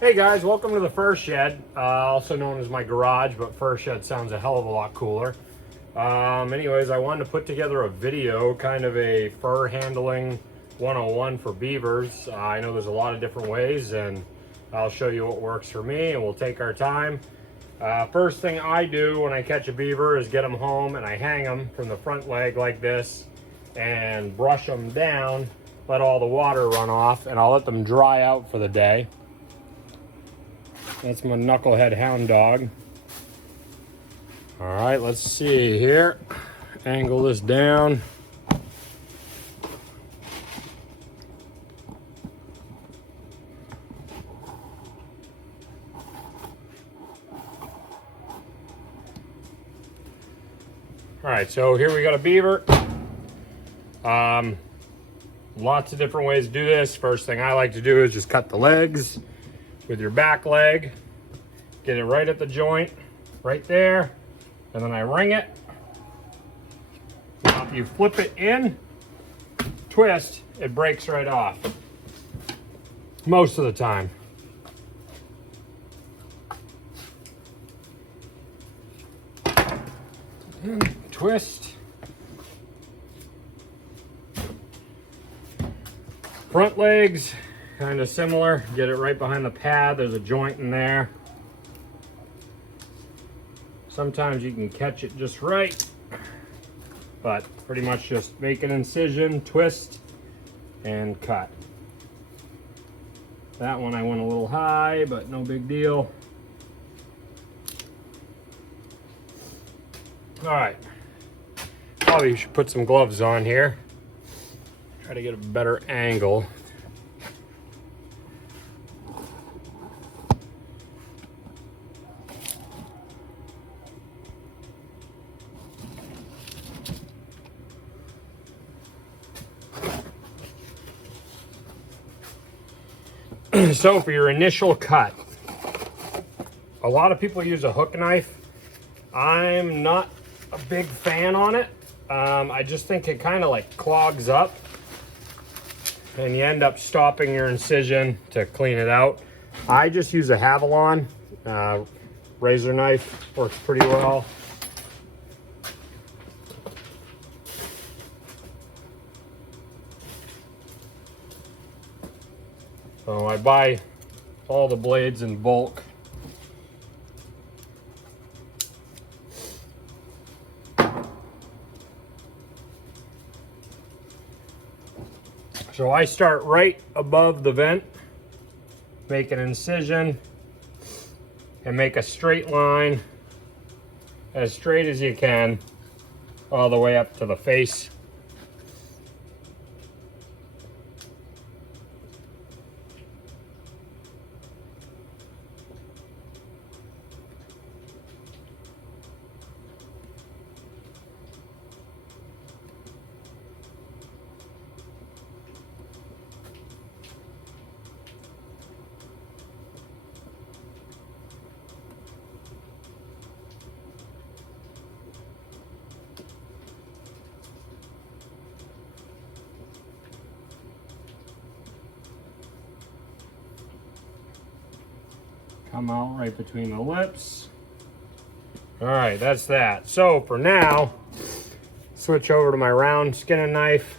Hey guys, welcome to the fur shed, also known as my garage, but fur shed sounds a hell of a lot cooler. Anyways, I wanted to put together a video, kind of a fur handling 101 for beavers. I know there's a lot of different ways, and I'll show you what works for me, and we'll take our time. First thing I do when I catch a beaver is get them home, and I hang them from the front leg like this, and brush them down, let all the water run off, and I'll let them dry out for the day. That's my knucklehead hound dog. All right, let's see here. Angle this down. All right, so here we got a beaver. Lots of different ways to do this. First thing I like to do is just cut the legs with your back leg. Get it right at the joint, right there. And then I ring it. Now if you flip it in, twist, it breaks right off. Most of the time. And twist. Front legs, kind of similar. Get it right behind the pad. There's a joint in there. Sometimes you can catch it just right, but pretty much just make an incision, twist, and cut. That one I went a little high, but no big deal. All right, probably should put some gloves on here. Try to get a better angle. So for your initial cut, a lot of people use a hook knife. I'm not a big fan on it. I just think it kind of like clogs up and you end up stopping your incision to clean it out. I just use a Havilon razor knife, works pretty well. So I buy all the blades in bulk. So I start right above the vent, make an incision, and make a straight line, as straight as you can, all the way up to the face. Come out right between the lips. All right, that's that. So for now, switch over to my round skinning knife.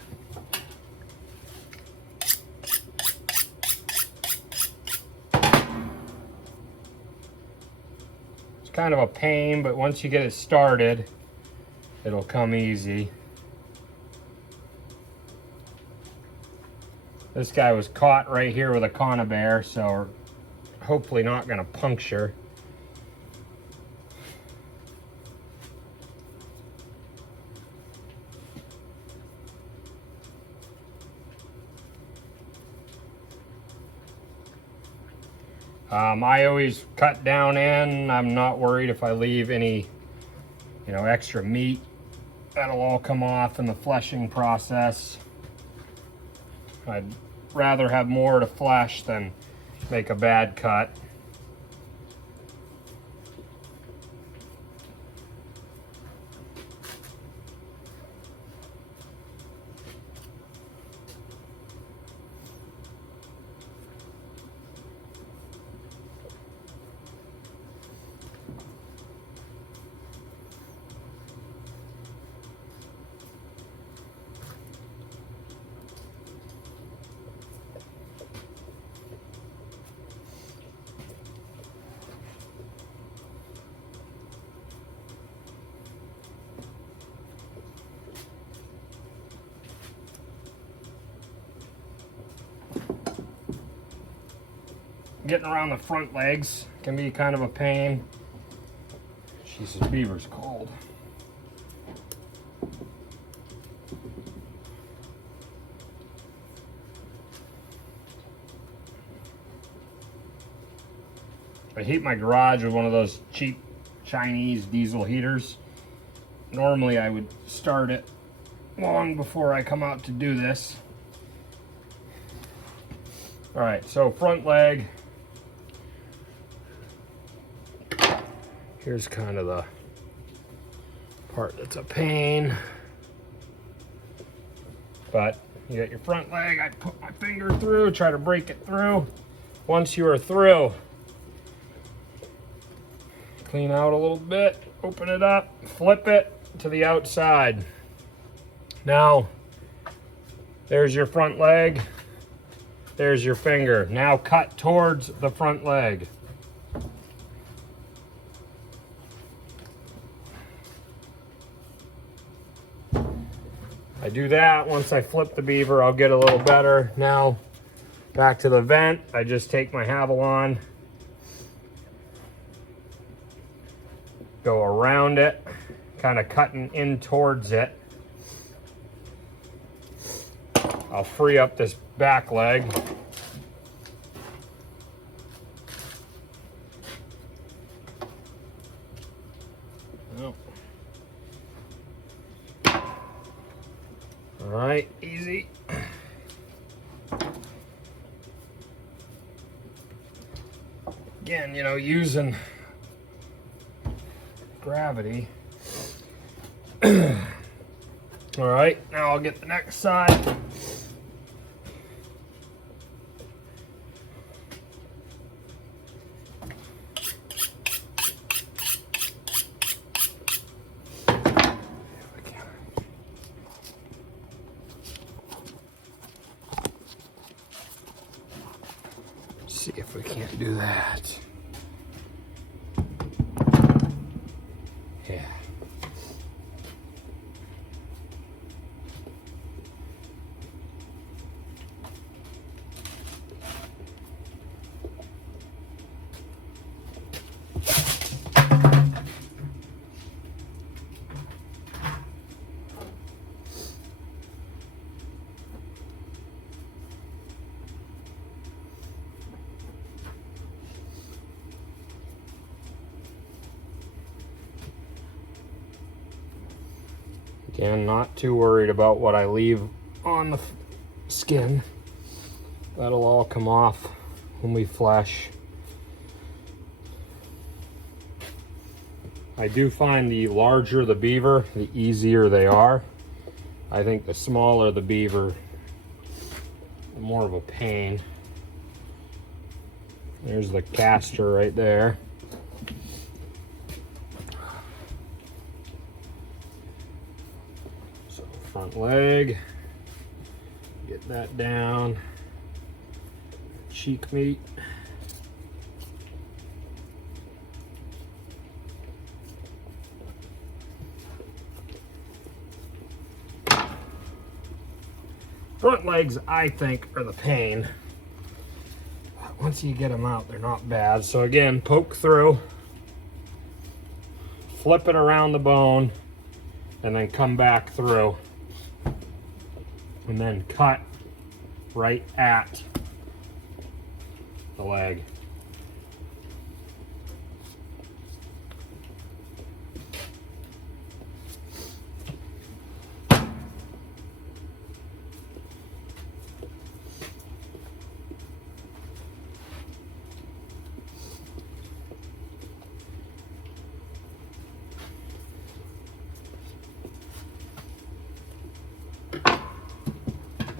It's kind of a pain, but once you get it started, it'll come easy. This guy was caught right here with a conibear, so hopefully not going to puncture. I always cut down in. I'm not worried if I leave any, extra meat. That'll all come off in the fleshing process. I'd rather have more to flesh than make a bad cut. getting around the front legs can be kind of a pain. Jesus, Beaver's cold. I heat my garage with one of those cheap Chinese diesel heaters. Normally I would start it long before I come out to do this. All right, so front leg. Here's kind of the part that's a pain. But you got your front leg, I put my finger through, try to break it through. Once you are through, clean out a little bit, open it up, flip it to the outside. Now, there's your front leg, there's your finger. Now cut towards the front leg. I do that. Once I flip the Beaver, I'll get a little better. Now, back to the vent, I just take my Havalon, go around it, kind of cutting in towards it. I'll free up this back leg. Oh. All right, easy. Again, you know, using gravity. All right, now I'll get the next side. See if we can't do that. Yeah. Again, not too worried about what I leave on the skin. That'll all come off when we flesh. I do find the larger the Beaver, the easier they are. I think the smaller the Beaver, the more of a pain. There's the caster right there. Front leg, get that down, cheek meat. Front legs, I think, are the pain. But once you get them out, they're not bad. So again, poke through, flip it around the bone, and then come back through. And then cut right at the leg.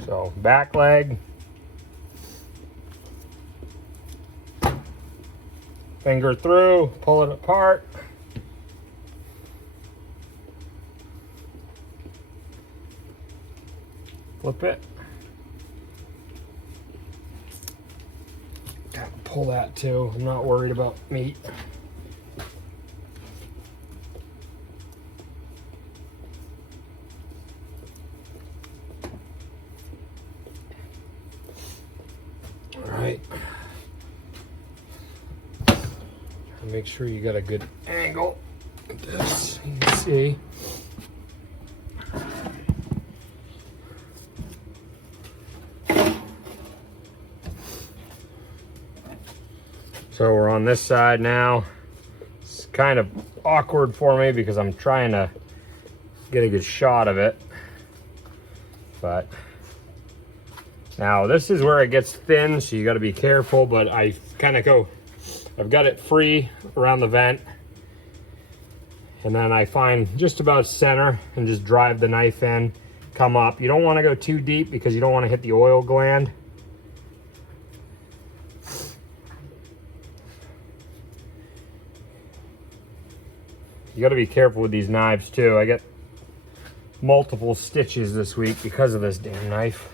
So back leg, finger through, pull it apart. Flip it. Gotta pull that too. I'm not worried about meat. All right. Make sure you got a good angle at this, you can see. So we're on this side now. It's kind of awkward for me because I'm trying to get a good shot of it. But now this is where it gets thin, so you got to be careful, but I kind of I've got it free around the vent. And then I find just about center and just drive the knife in, come up. You don't want to go too deep because you don't want to hit the oil gland. You got to be careful with these knives too. I get multiple stitches this week because of this damn knife.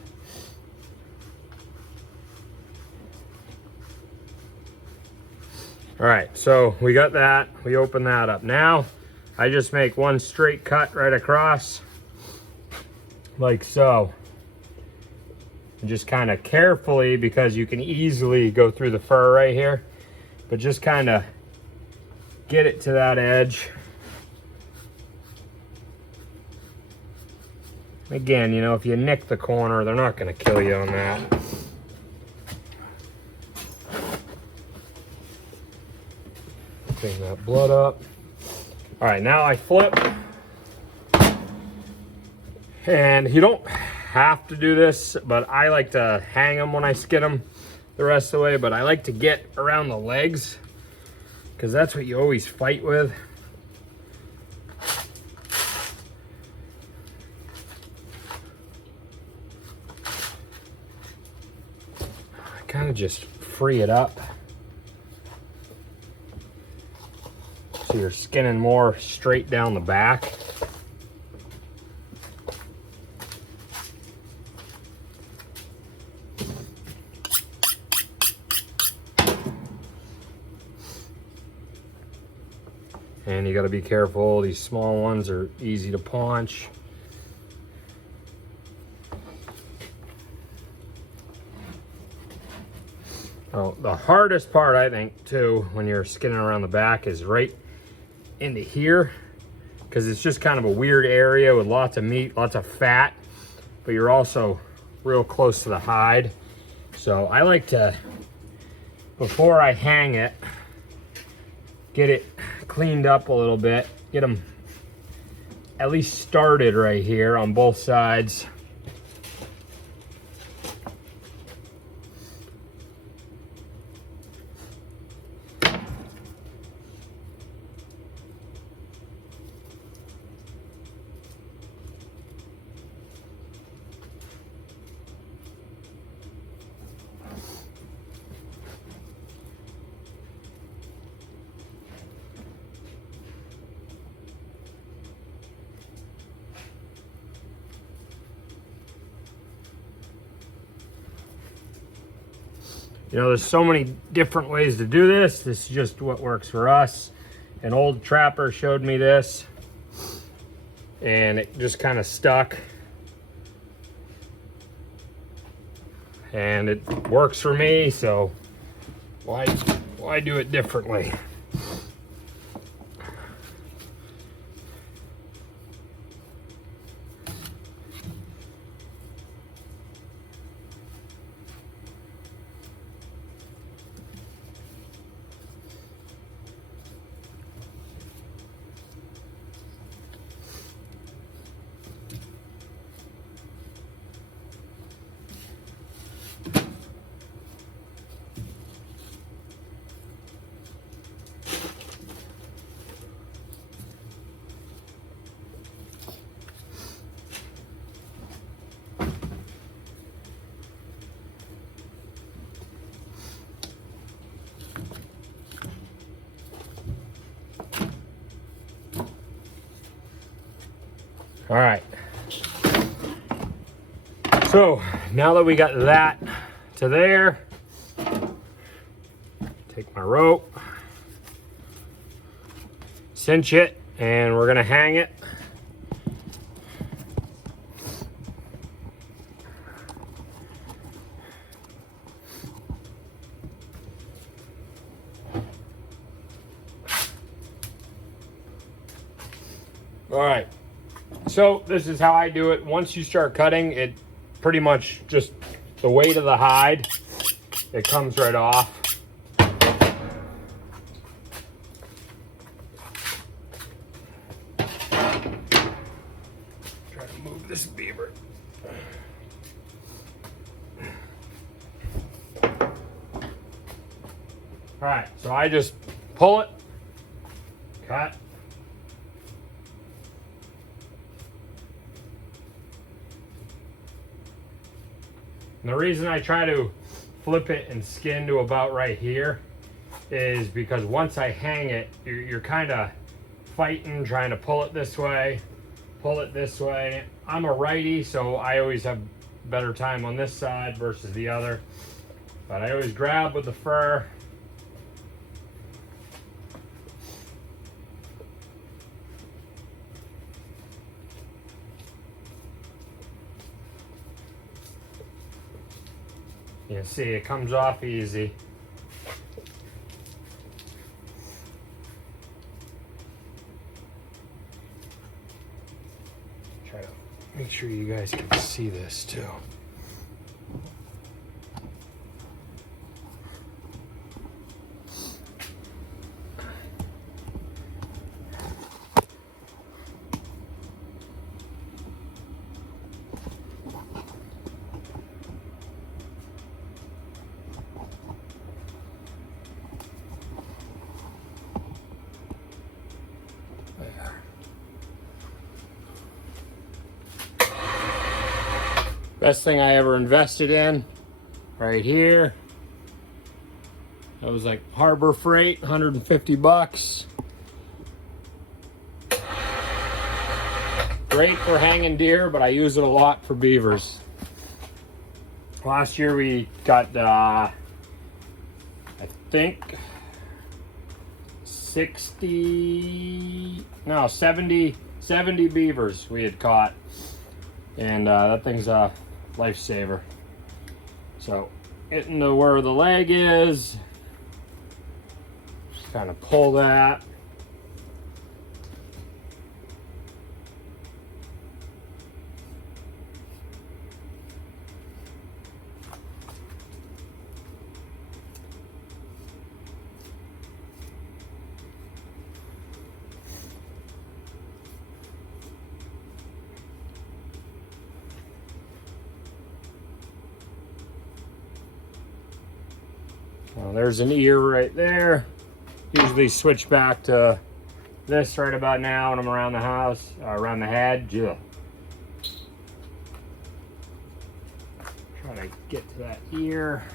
All right, so we got that. We open that up. Now, I just make one straight cut right across, like so. And just kind of carefully, because you can easily go through the fur right here, but just kind of get it to that edge. Again, you know, if you nick the corner, they're not going to kill you on that. Clean that blood up. All right, now I flip. And you don't have to do this, but I like to hang them when I skin them the rest of the way, but I like to get around the legs because that's what you always fight with. Kind of just free it up so you're skinning more straight down the back. And you got to be careful, these small ones are easy to paunch. Oh, the hardest part, I think, too, when you're skinning around the back is right into here, because it's just kind of a weird area with lots of meat, lots of fat, but you're also real close to the hide. So I like to, before I hang it, get it cleaned up a little bit, get them at least started right here on both sides. You know, there's so many different ways to do this. This is just what works for us. An old trapper showed me this, and it just kind of stuck. And it works for me, so why do it differently? All right, so now that we got that to there, take my rope, cinch it, and we're gonna hang it. All right, so this is how I do it. Once you start cutting, it pretty much just the weight of the hide, it comes right off. Try to move this beaver. All right, so I just pull it, cut. And the reason I try to flip it and skin to about right here is because once I hang it, you're kind of fighting, trying to pull it this way, pull it this way. I'm a righty, so I always have better time on this side versus the other. But I always grab with the fur. You see, it comes off easy. Try to make sure you guys can see this too. Best thing I ever invested in, right here. That was like Harbor Freight, 150 bucks. Great for hanging deer, but I use it a lot for beavers. Last year we got, I think, 70 beavers we had caught. And that thing's a lifesaver. So getting to where the leg is, just kind of pull that. Well, there's an ear right there. Usually switch back to this right about now when I'm around the house, around the head. Yeah. Try to get to that ear.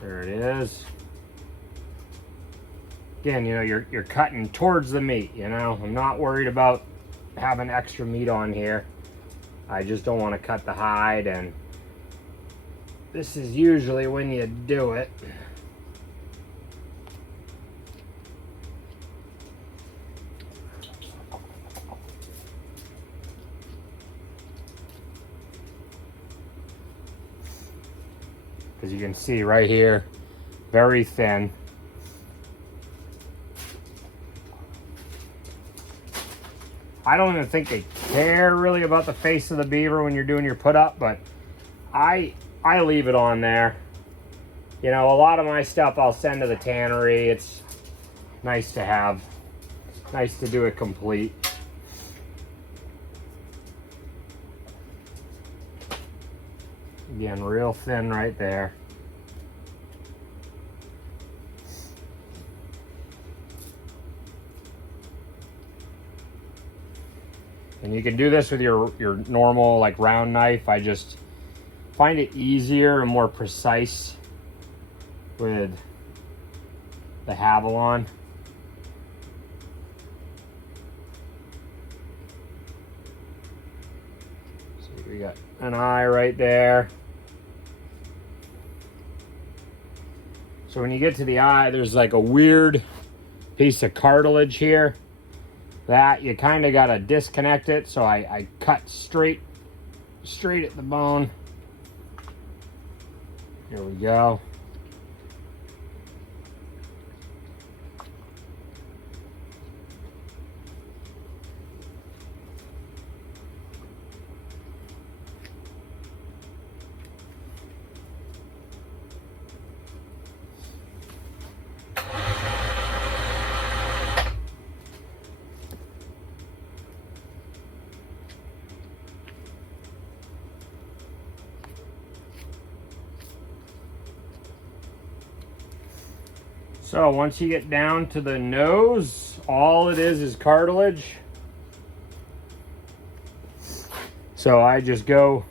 There it is. Again, you know, you're cutting towards the meat, you know. I'm not worried about having extra meat on here. I just don't want to cut the hide, and this is usually when you do it. Because you can see right here, very thin. I don't even think they care really about the face of the beaver when you're doing your put up, but I leave it on there. You know, a lot of my stuff I'll send to the tannery. It's nice to have, nice to do it complete. Again, real thin right there. And you can do this with your normal like round knife. I just find it easier and more precise with the Havalon. See, we got an eye right there. So when you get to the eye, there's like a weird piece of cartilage here that you kind of got to disconnect it. So I cut straight straight at the bone. Here we go. So once you get down to the nose, all it is cartilage. So I just go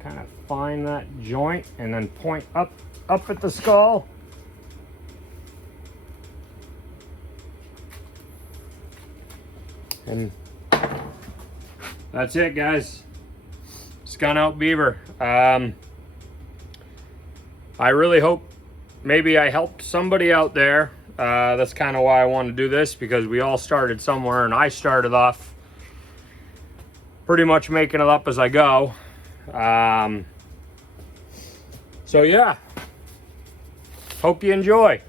kind of find that joint and then point up at the skull. And that's it, guys. Skun out beaver. I really hope maybe I helped somebody out there. That's kind of why I wanted to do this, because we all started somewhere, and I started off pretty much making it up as I go. So yeah, hope you enjoy.